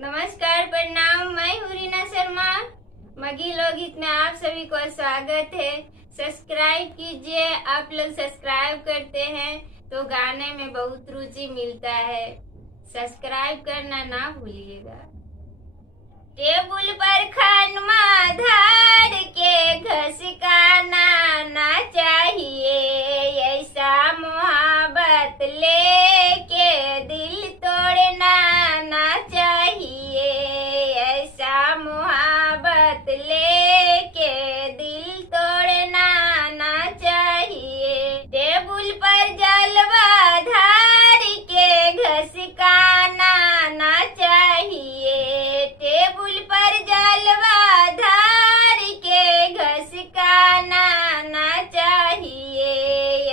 नमस्कार, प्रणाम। मैं हूँ रीना शर्मा। मगी लोकगीत में आप सभी को स्वागत है। सब्सक्राइब कीजिए। आप लोग सब्सक्राइब करते हैं तो गाने में बहुत रुचि मिलता है। सब्सक्राइब करना ना भूलिएगा। टेबुल पर खाना धार के घसकाना ना चाहिए, ऐसा मोहब्बत लेके दिल तोड़ना ना चाहिए, ऐसा मोहब्बत लेके दिल तोड़ना ना चाहिए। टेबुल पर जलवा धार के घसकाना ना चाहिए, टेबुल पर जलवा धार के घसकाना ना चाहिए,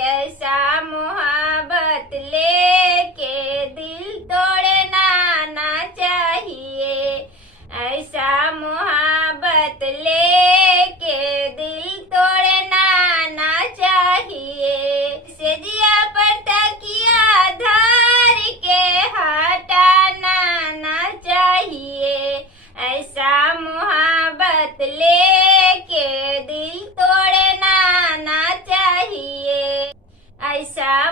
ऐसा मोहब्बत लेके दिल तोड़ना ना चाहिए, ऐसा मोहब्बत लेके दिल तोड़ना ना चाहिए। सेजिया पर तकिया धार के हटाना ना चाहिए, ऐसा मोहब्बत लेके दिल तोड़ना ना चाहिए, ऐसा